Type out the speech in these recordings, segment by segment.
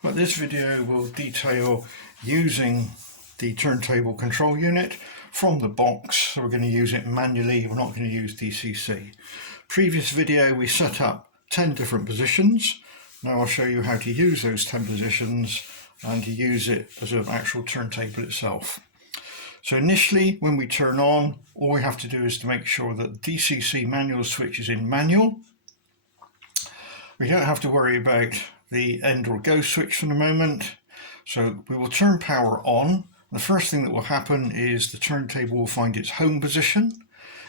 Well, this video will detail using the turntable control unit from the box. So we're going to use it manually, we're not going to use DCC. Previous video we set up 10 different positions. Now I'll show you how to use those 10 positions and to use it as an actual turntable itself. So initially when we turn on, all we have to do is to make sure that the DCC manual switch is in manual. We don't have to worry about the end or go switch for the moment. So we will turn power on. The first thing that will happen is the turntable will find its home position.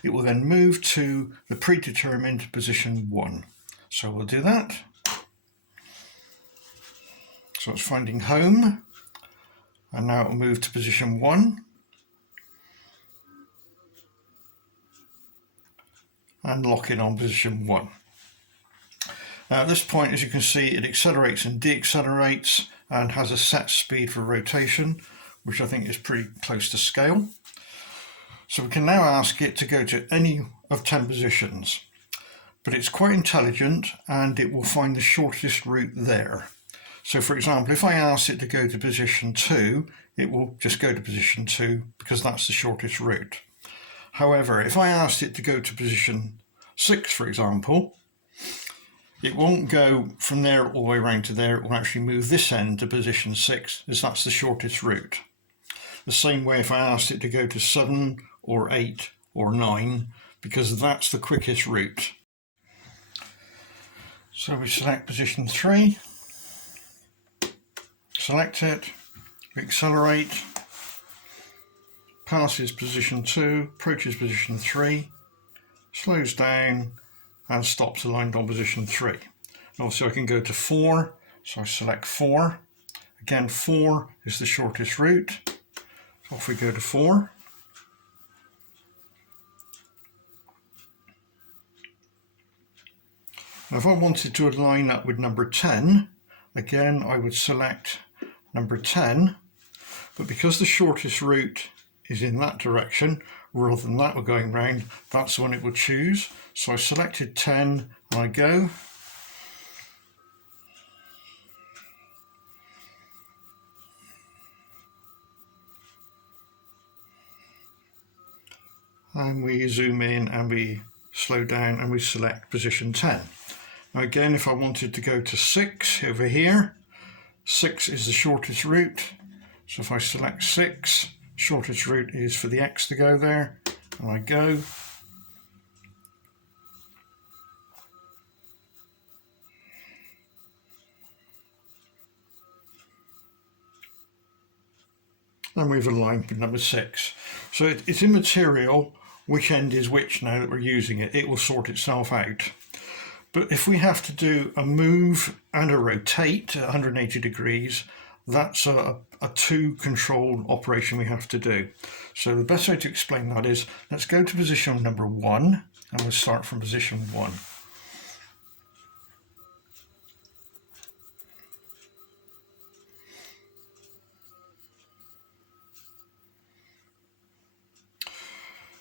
It will then move to the predetermined position 1. So we'll do that. So it's finding home, and now it will move to position 1. And lock in on position 1. Now at this point, as you can see, it accelerates and deaccelerates and has a set speed for rotation, which I think is pretty close to scale. So we can now ask it to go to any of 10 positions, but it's quite intelligent and it will find the shortest route there. So for example, if I ask it to go to position 2, it will just go to position 2 because that's the shortest route. However, if I asked it to go to position 6, for example, it won't go from there all the way around to there. It will actually move this end to position 6, as that's the shortest route. The same way if I asked it to go to 7 or 8 or 9, because that's the quickest route. So we select position 3, select it, we accelerate, passes position 2, approaches position 3, slows down and stops aligned on position 3. And also I can go to 4, so I select 4. Again, 4 is the shortest route. So off we go to 4. Now if I wanted to line up with number 10, again I would select number 10, but because the shortest route is in that direction rather than that we're going round, that's the one it would choose. So I selected 10 and I go. And we zoom in and we slow down and we select position 10. Now again, if I wanted to go to 6 over here, 6 is the shortest route. So if I select 6, shortest route is for the X to go there, and I go. And we've aligned with number 6. So it's immaterial which end is which now that we're using it. It will sort itself out. But if we have to do a move and a rotate at 180 degrees, that's a 2 control operation we have to do. So the best way to explain that is, let's go to position number 1 and we'll start from position 1.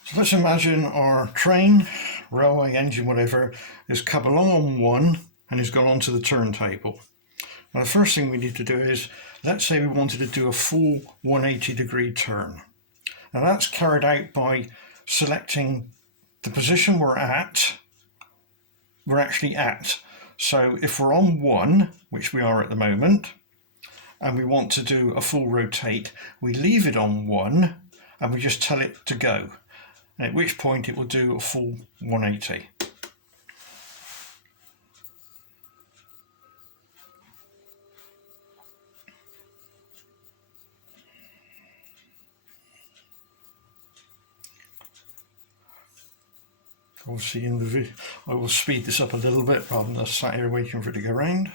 So let's imagine our train, railway, engine, whatever, has come along on 1 and has gone onto the turntable. Now the first thing we need to do is, let's say we wanted to do a full 180 degree turn. Now that's carried out by selecting the position we're actually at. So if we're on 1, which we are at the moment, and we want to do a full rotate, we leave it on 1 and we just tell it to go. At which point it will do a full 180. Obviously in the video, I will speed this up a little bit rather than sat here waiting for it to go round.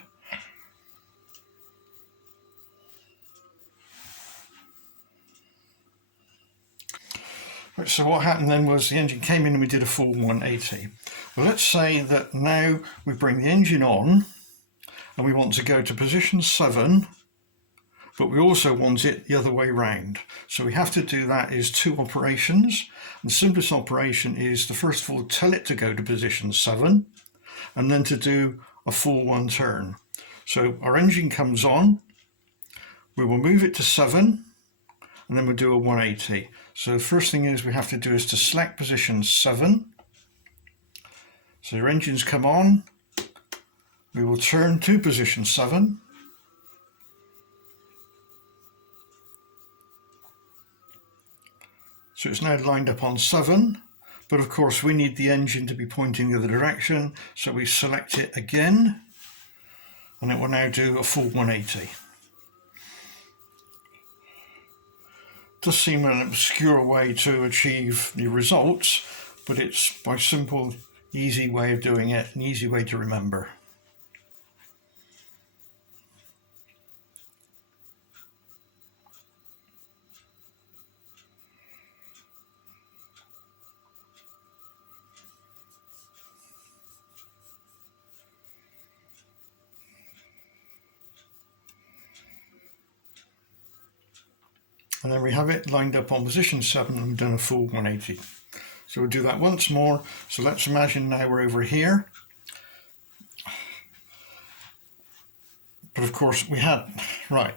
Right, so what happened then was the engine came in and we did a full 180. Well, let's say that now we bring the engine on and we want to go to position 7, but we also want it the other way round. So we have to do that is 2 operations. The simplest operation is to first of all tell it to go to position 7 and then to do a full 1 turn. So our engine comes on, we will move it to 7, and then we'll do a 180. So the first thing is we have to do is to select position 7. So your engines come on, we will turn to position 7. So it's now lined up on 7, but of course we need the engine to be pointing the other direction, so we select it again, and it will now do a full 180. Does seem an obscure way to achieve the results, but it's by simple, easy way of doing it, an easy way to remember. And then we have it lined up on position 7 and we've done a full 180. So we'll do that once more. So let's imagine now we're over here. But of course we had, right,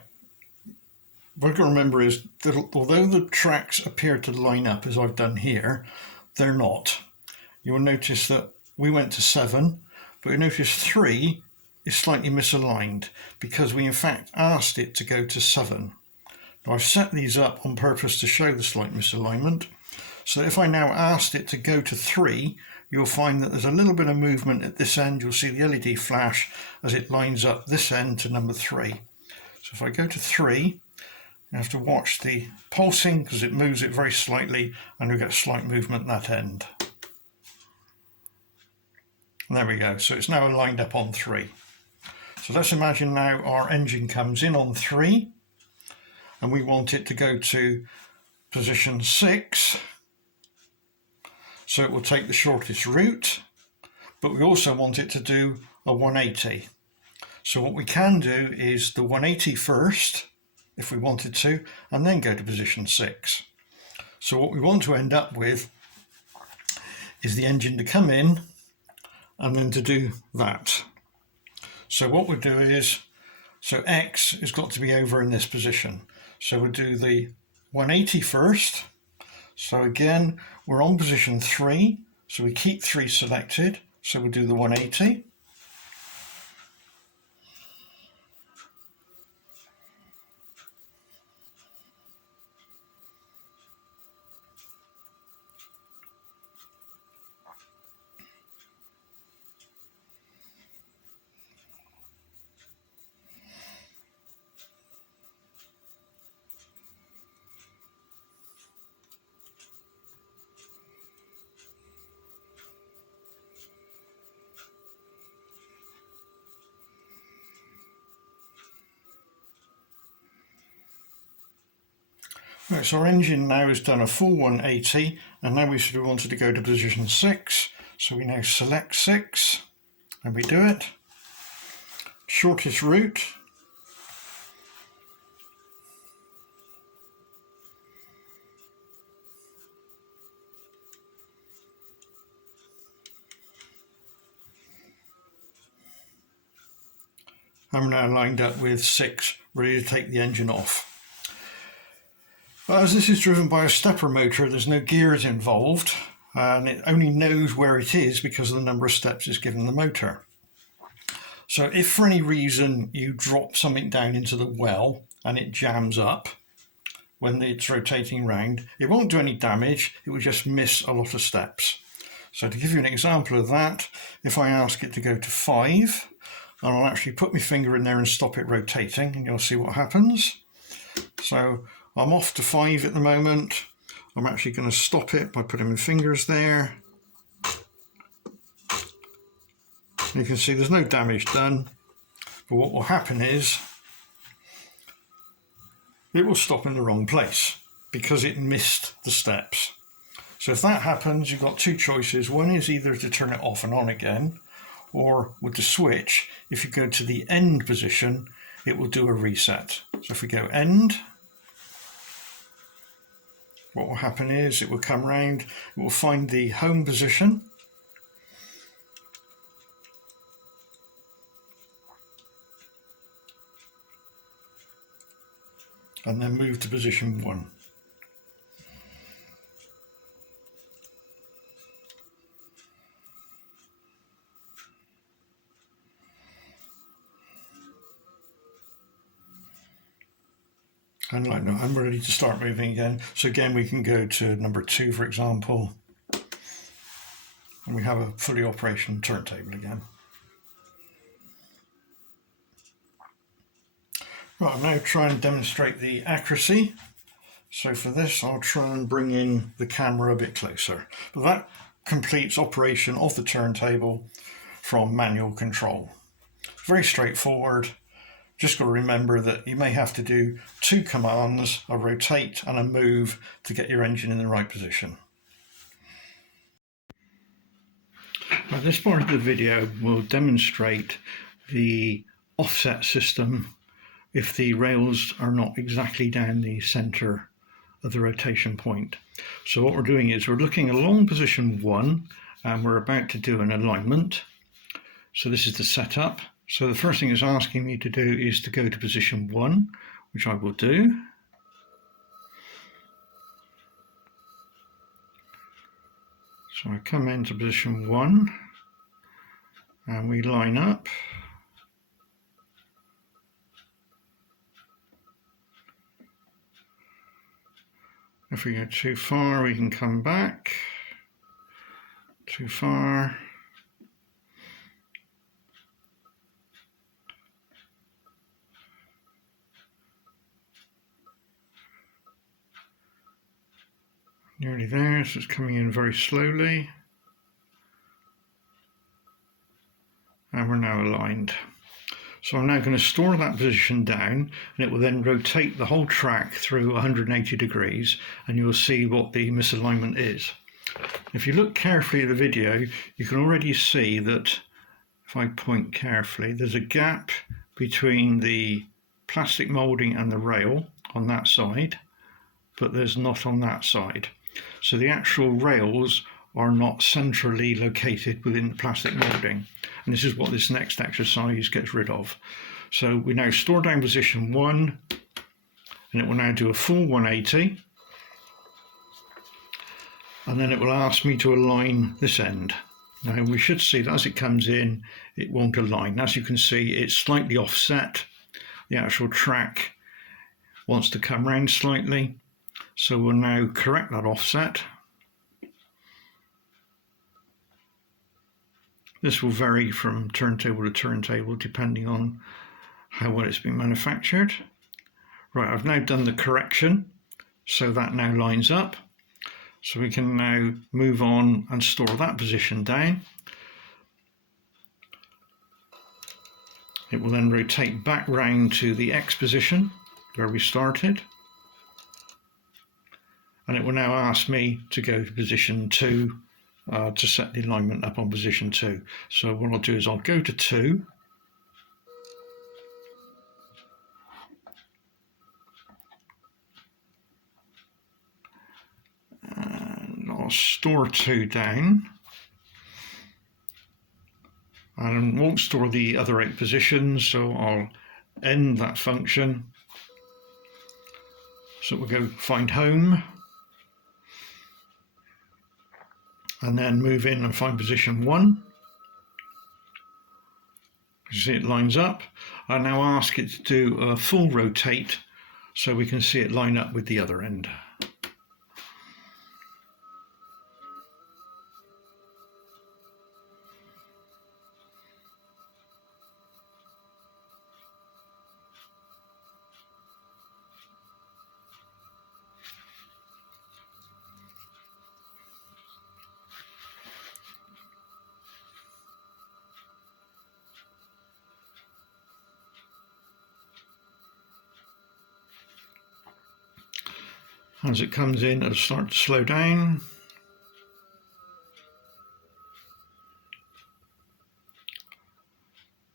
what I've got to remember is that although the tracks appear to line up as I've done here, they're not. You will notice that we went to 7, but you notice 3 is slightly misaligned because we in fact asked it to go to 7. Now I've set these up on purpose to show the slight misalignment. So if I now asked it to go to 3, you'll find that there's a little bit of movement at this end. You'll see the LED flash as it lines up this end to number 3. So if I go to 3, you have to watch the pulsing because it moves it very slightly and we get slight movement at that end. And there we go. So it's now lined up on 3. So let's imagine now our engine comes in on 3 and we want it to go to position 6. So it will take the shortest route, but we also want it to do a 180. So what we can do is the 180 first, if we wanted to, and then go to position 6. So what we want to end up with is the engine to come in and then to do that. So what we'll do is, so X has got to be over in this position. So we'll do the 180 first. So again, we're on position 3, so we keep 3 selected. So we'll do the 180. Right, so our engine now has done a full 180 and now we should have wanted to go to position 6. So we now select 6 and we do it. Shortest route. I'm now lined up with 6, ready to take the engine off. But as this is driven by a stepper motor, there's no gears involved, and it only knows where it is because of the number of steps it's given the motor. So if for any reason you drop something down into the well and it jams up when it's rotating round, it won't do any damage, it will just miss a lot of steps. So to give you an example of that, if I ask it to go to 5, and I'll actually put my finger in there and stop it rotating, and you'll see what happens. So I'm off to 5 at the moment. I'm actually going to stop it by putting my fingers there. You can see there's no damage done, but what will happen is it will stop in the wrong place because it missed the steps. So if that happens, you've got 2 choices. One is either to turn it off and on again, or with the switch, if you go to the end position, it will do a reset. So if we go end, what will happen is it will come round, it will find the home position. and then move to position 1. And like that, I'm ready to start moving again. So again, we can go to number 2, for example, and we have a fully operational turntable again. Right, I'll now try and demonstrate the accuracy. So for this, I'll try and bring in the camera a bit closer. But that completes operation of the turntable from manual control. Very straightforward. Just got to remember that you may have to do 2 commands, a rotate and a move, to get your engine in the right position. Now, this part of the video will demonstrate the offset system if the rails are not exactly down the centre of the rotation point. So what we're doing is we're looking along position 1 and we're about to do an alignment. So this is the setup. So the first thing it's asking me to do is to go to position 1, which I will do. So I come into position 1 and we line up. If we go too far, we can come back. Too far. Nearly there, so it's coming in very slowly. And we're now aligned. So I'm now going to store that position down, and it will then rotate the whole track through 180 degrees, and you'll see what the misalignment is. If you look carefully at the video, you can already see that, if I point carefully, there's a gap between the plastic moulding and the rail on that side, but there's not on that side. So the actual rails are not centrally located within the plastic moulding. And this is what this next exercise gets rid of. So we now store down position 1, and it will now do a full 180. And then it will ask me to align this end. Now we should see that as it comes in, it won't align. As you can see, it's slightly offset. The actual track wants to come round slightly. So we'll now correct that offset. This will vary from turntable to turntable depending on how well it's been manufactured. Right, I've now done the correction, so that now lines up. So we can now move on and store that position down. It will then rotate back round to the X position where we started. And it will now ask me to go to position 2 to set the alignment up on position 2. So what I'll do is I'll go to 2. And I'll store 2 down. And I won't store the other 8 positions, so I'll end that function. So we'll go find home. And then move in and find position 1. You see it lines up. I now ask it to do a full rotate so we can see it line up with the other end. As it comes in, it'll start to slow down.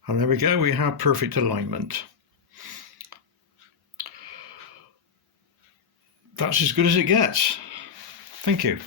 And there we go, we have perfect alignment. That's as good as it gets. Thank you.